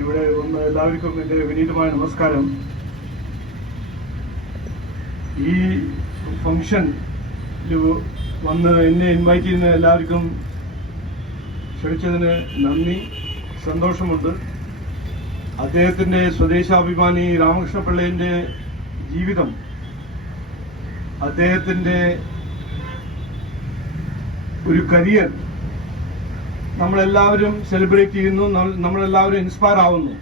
ഇവിടെ എല്ലാവർക്കും എന്റെ വിനീതമായ നമസ്കാരം. ഈ ഫംഗ്ഷൻ വന്ന് എന്നെ ഇൻവൈറ്റ് ചെയ്യുന്ന എല്ലാവർക്കും ക്ഷണിച്ചതിന് നന്ദി സന്തോഷമുണ്ട്. അദ്ദേഹത്തിന്റെ സ്വദേശാഭിമാനി രാമകൃഷ്ണ പിള്ളേന്റെ ജീവിതം അദ്ദേഹത്തിന്റെ ഒരു കരിയർ നമ്മളെല്ലാവരും സെലിബ്രേറ്റ് ചെയ്യുന്നു നമ്മളെല്ലാവരും ഇൻസ്പയർ ആവുന്നു.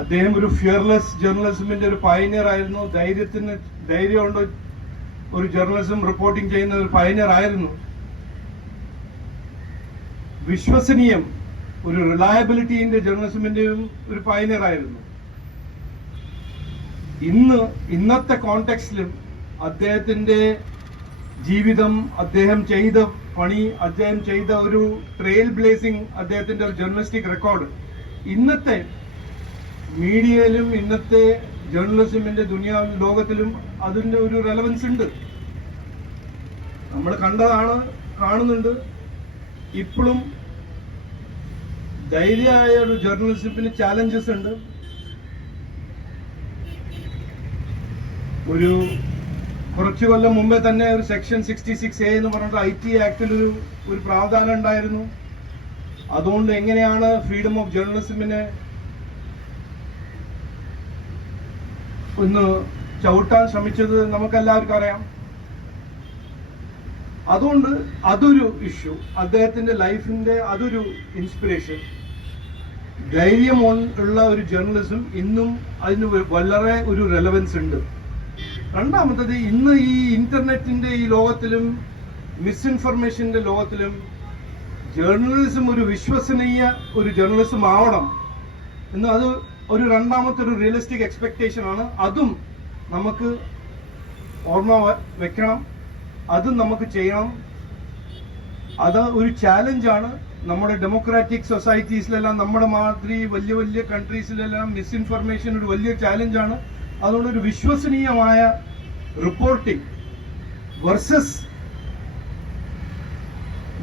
അദ്ദേഹം ഒരു ഫിയർലെസ് ജേർണലിസമിന്റെ ഒരു പയനിയർ ആയിരുന്നു. ധൈര്യത്തിന് ധൈര്യമുണ്ട് ഒരു ജേർണലിസം റിപ്പോർട്ടിംഗ് ചെയ്യുന്ന ഒരു പയനിയർ ആയിരുന്നു. വിശ്വസനീയം ഒരു റിലയബിലിറ്റിന്റെ ജേർണലിസമിന്റെയും ഒരു പയനിയർ ആയിരുന്നു. ഇന്ന് ഇന്നത്തെ കോണ്ടെക്സ്റ്റിലും അദ്ദേഹത്തിന്റെ ജീവിതം അദ്ദേഹം ചെയ്ത പണി അദ്ദേഹം ചെയ്ത ഒരു ട്രെയിൽ ബ്ലേസിംഗ് അദ്ദേഹത്തിന്റെ ഒരു ജേർണലിസ്റ്റിക് റെക്കോർഡ് ഇന്നത്തെ മീഡിയയിലും ഇന്നത്തെ ജേർണലിസമിന്റെ ദുനിയാ ലോകത്തിലും അതിന്റെ ഒരു റെലവൻസ് ഉണ്ട്. നമ്മൾ കണ്ടതാണ് കാണുന്നുണ്ട്. ഇപ്പോഴും ധൈര്യമായ ഒരു ജേർണലിസത്തിന് ചാലഞ്ചസ് ഉണ്ട്. ഒരു കുറച്ചു കൊല്ലം മുമ്പേ തന്നെ ഒരു സെക്ഷൻ സിക്സ്റ്റി സിക്സ് എ എന്ന് പറഞ്ഞിട്ട് ഐ ടി ആക്ടിൽ ഒരു ഒരു പ്രാവധാനം ഉണ്ടായിരുന്നു. അതുകൊണ്ട് എങ്ങനെയാണ് ഫ്രീഡം ഓഫ് ജേർണലിസമിനെ ഒന്ന് ചവിട്ടാൻ ശ്രമിച്ചത് നമുക്കെല്ലാവർക്കും അറിയാം. അതുകൊണ്ട് അതൊരു ഇഷ്യൂ അദ്ദേഹത്തിന്റെ ലൈഫിന്റെ അതൊരു ഇൻസ്പിറേഷൻ ധൈര്യം ഉള്ള ഒരു ജേർണലിസം ഇന്നും അതിന് വളരെ ഒരു റെലവൻസ് ഉണ്ട്. രണ്ടാമത്തത് ഇന്ന് ഈ ഇന്റർനെറ്റിന്റെ ഈ ലോകത്തിലും മിസ്ഇൻഫർമേഷന്റെ ലോകത്തിലും ജേർണലിസം ഒരു വിശ്വസനീയ ഒരു ജേർണലിസം ആവണം എന്ന് അത് ഒരു രണ്ടാമത്തെ ഒരു റിയലിസ്റ്റിക് എക്സ്പെക്ടേഷൻ ആണ്. അതും നമുക്ക് ഓർമ്മ വെക്കണം. അതും നമുക്ക് ചെയ്യണം. അത് ഒരു ചാലഞ്ചാണ് നമ്മുടെ ഡെമോക്രാറ്റിക് സൊസൈറ്റീസിലെല്ലാം നമ്മുടെ മാതിരി വലിയ വലിയ കൺട്രീസിലെല്ലാം മിസ്ഇൻഫർമേഷൻ ഒരു വലിയ ചാലഞ്ചാണ് അതുകൊണ്ട് ഒരു വിശ്വസനീയമായ റിപ്പോർട്ടിംഗ് വേഴ്സസ്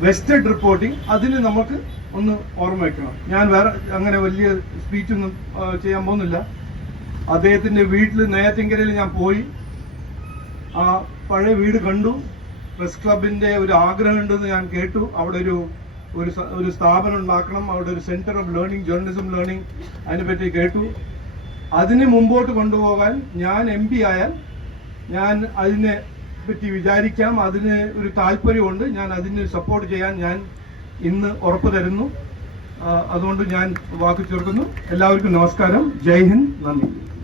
വെസ്റ്റഡ് റിപ്പോർട്ടിംഗ് അതിന് നമുക്ക് ഒന്ന് ഓർമ്മ വയ്ക്കണം ഞാൻ വേറെ അങ്ങനെ വലിയ സ്പീച്ചൊന്നും ചെയ്യാൻ പോകുന്നില്ല. അദ്ദേഹത്തിന്റെ വീട്ടിൽ നെയ്യാറ്റിൻകരയിൽ ഞാൻ പോയി. ആ പഴയ വീട് കണ്ടു. പ്രസ് ക്ലബിന്റെ ഒരു ആഗ്രഹം ഉണ്ടെന്ന് ഞാൻ കേട്ടു. അവിടെ ഒരു ഒരു ഒരു സ്ഥാപനം ഉണ്ടാക്കണം. അവിടെ ഒരു centre of learning journalism learning അതിനെപ്പറ്റി കേട്ടു. അതിനെ മുമ്പോട്ട് കൊണ്ടുപോകാൻ ഞാൻ എം പി ആയാൽ ഞാൻ അതിനെ പറ്റി വിചാരിക്കാം. അതിന് ഒരു താല്പര്യമുണ്ട്. ഞാൻ അതിന് സപ്പോർട്ട് ചെയ്യാൻ ഞാൻ ഇന്ന് ഉറപ്പ് തരുന്നു. അതുകൊണ്ട് ഞാൻ വാക്ക് ചേർക്കുന്നു. എല്ലാവർക്കും നമസ്കാരം. ജയ് ഹിന്ദ്. നന്ദി.